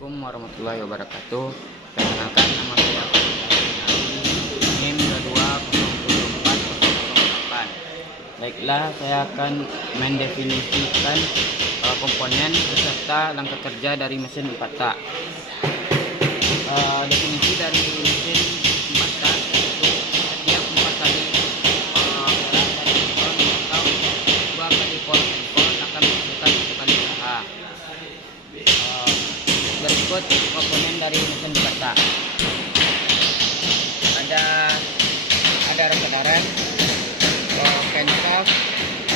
Assalamualaikum warahmatullahi wabarakatuh. Perkenalkan, nama saya NIM 22074008. Baiklah, saya akan mendefinisikan komponen beserta langkah kerja dari mesin 4 tak. Definisi dari mesin 4 tak itu setiap 4 kali gerak dari pistol atau 2 kali power pistol akan menghasilkan 1 kali usaha. Berikut komponen dari mesin 4 tak. Ada rem, crankshaft,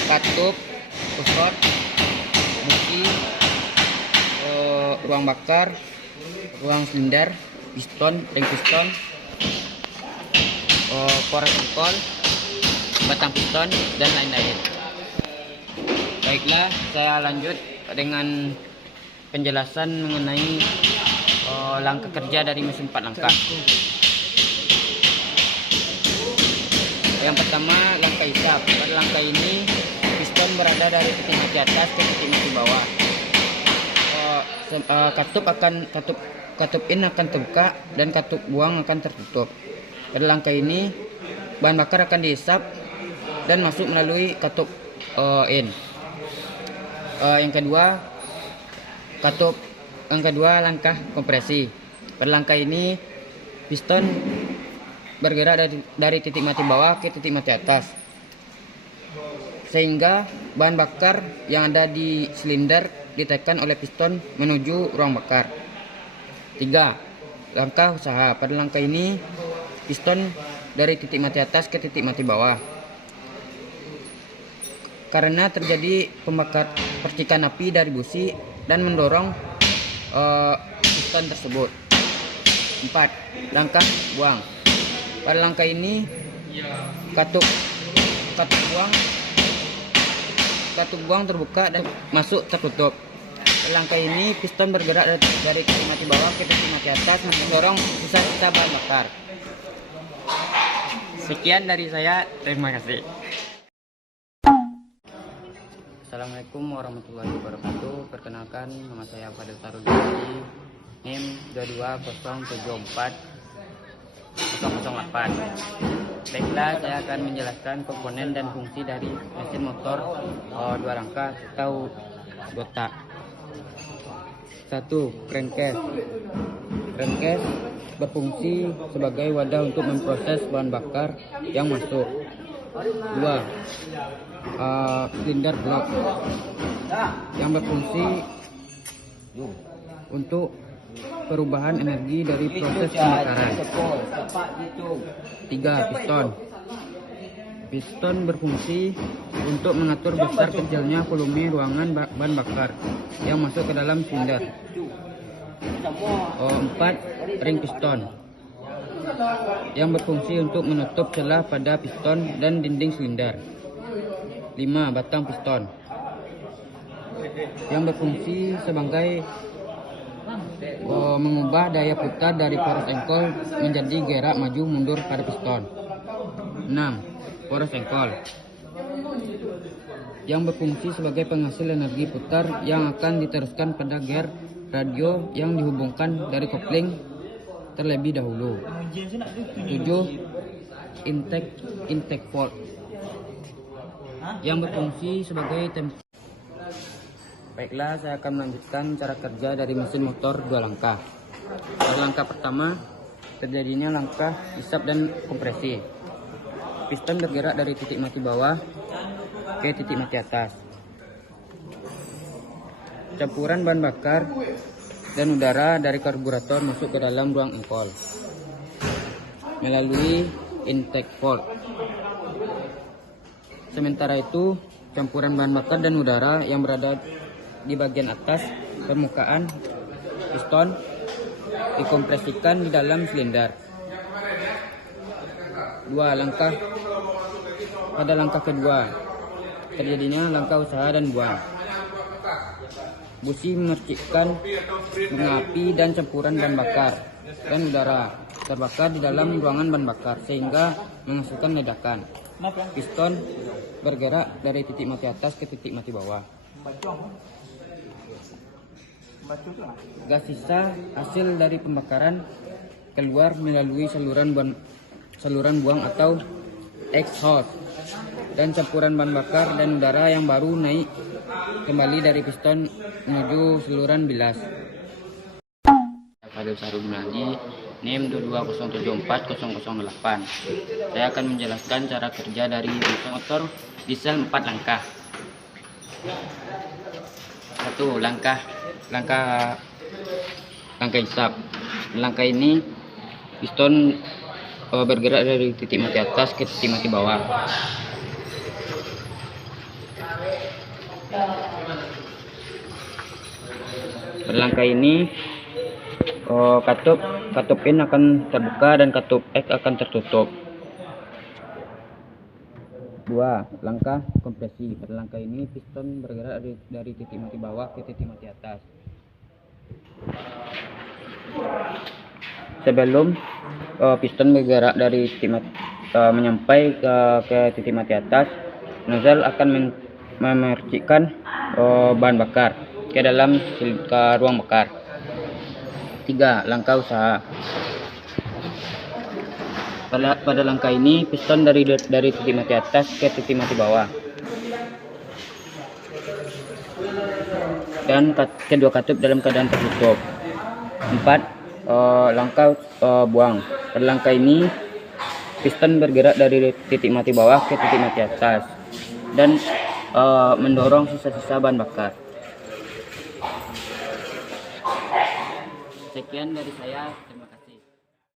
katup, pusat, busi, ruang bakar, ruang silinder, piston, ring piston, power engkol, batang piston, dan lain-lain. Baiklah, saya lanjut dengan penjelasan mengenai langkah kerja dari mesin 4 langkah. Yang pertama, langkah isap. Pada langkah ini piston berada dari titik mati atas ke titik mati bawah. Katup in akan terbuka dan katup buang akan tertutup. Pada langkah ini bahan bakar akan diisap dan masuk melalui katup in. Yang kedua, langkah kompresi. Pada langkah ini piston bergerak dari titik mati bawah ke titik mati atas, sehingga bahan bakar yang ada di silinder ditekan oleh piston menuju ruang bakar. 3. Langkah usaha. Pada langkah ini piston dari titik mati atas ke titik mati bawah karena terjadi percikan api dari busi dan mendorong piston tersebut. 4. Langkah buang. Pada langkah ini katup buang terbuka dan masuk tertutup. Pada langkah ini piston bergerak dari titik mati bawah ke titik mati atas mendorong sisa-sisa bahan bakar. Sekian dari saya, terima kasih. Assalamualaikum warahmatullahi wabarakatuh. Perkenalkan, nama saya Fadil Taruddi, NIM 22074008. Baiklah, saya akan menjelaskan komponen dan fungsi dari mesin motor 2 langkah atau botak. 1. Crankcase. Crankcase berfungsi sebagai wadah untuk memproses bahan bakar yang masuk. 2. Silinder block yang berfungsi untuk perubahan energi dari proses pembakaran. 3. Piston. Piston berfungsi untuk mengatur besar kecilnya volume ruangan bahan bakar yang masuk ke dalam silinder. 4. Ring piston yang berfungsi untuk menutup celah pada piston dan dinding silinder. 5. Batang piston yang berfungsi sebagai mengubah daya putar dari poros engkol menjadi gerak maju mundur pada piston. 6. Poros engkol yang berfungsi sebagai penghasil energi putar yang akan diteruskan pada gear radio yang dihubungkan dari kopling terlebih dahulu. 7. Intake port yang berfungsi sebagai Baiklah, saya akan melanjutkan cara kerja dari mesin motor 2 langkah. Pada langkah pertama, terjadinya langkah isap dan kompresi. Piston bergerak dari titik mati bawah ke titik mati atas. Campuran bahan bakar dan udara dari karburator masuk ke dalam ruang engkol melalui intake port. Sementara itu, campuran bahan bakar dan udara yang berada di bagian atas permukaan piston dikompresikan di dalam silinder. 2. Pada langkah kedua, terjadinya langkah usaha dan buang. Busi memercikkan bunga api dan campuran bahan bakar dan udara terbakar di dalam ruangan bahan bakar sehingga menghasilkan ledakan. Piston bergerak dari titik mati atas ke titik mati bawah. Gas sisa hasil dari pembakaran keluar melalui saluran buang atau exhaust, dan campuran bahan bakar dan udara yang baru naik kembali dari piston menuju saluran bilas. Fadil Sarunadi, NIM 220740008. Saya akan menjelaskan cara kerja dari mesin motor diesel 4 langkah. 1. Langkah hisap. Langkah ini piston bergerak dari titik mati atas ke titik mati bawah. Pada langkah ini katup in akan terbuka dan katup X akan tertutup. 2. Langkah kompresi. Pada langkah ini piston bergerak dari titik mati bawah ke titik mati atas. Sebelum piston bergerak dari titik menyampai ke titik mati atas, nozzle akan memercikkan bahan bakar ke dalam ruang bakar. 3. Langkah usaha. Pada langkah ini piston dari titik mati atas ke titik mati bawah, dan kedua katup dalam keadaan tertutup. 4. Langkah buang. Pada langkah ini piston bergerak dari titik mati bawah ke titik mati atas dan mendorong sisa-sisa bahan bakar. Sekian dari saya. Terima kasih.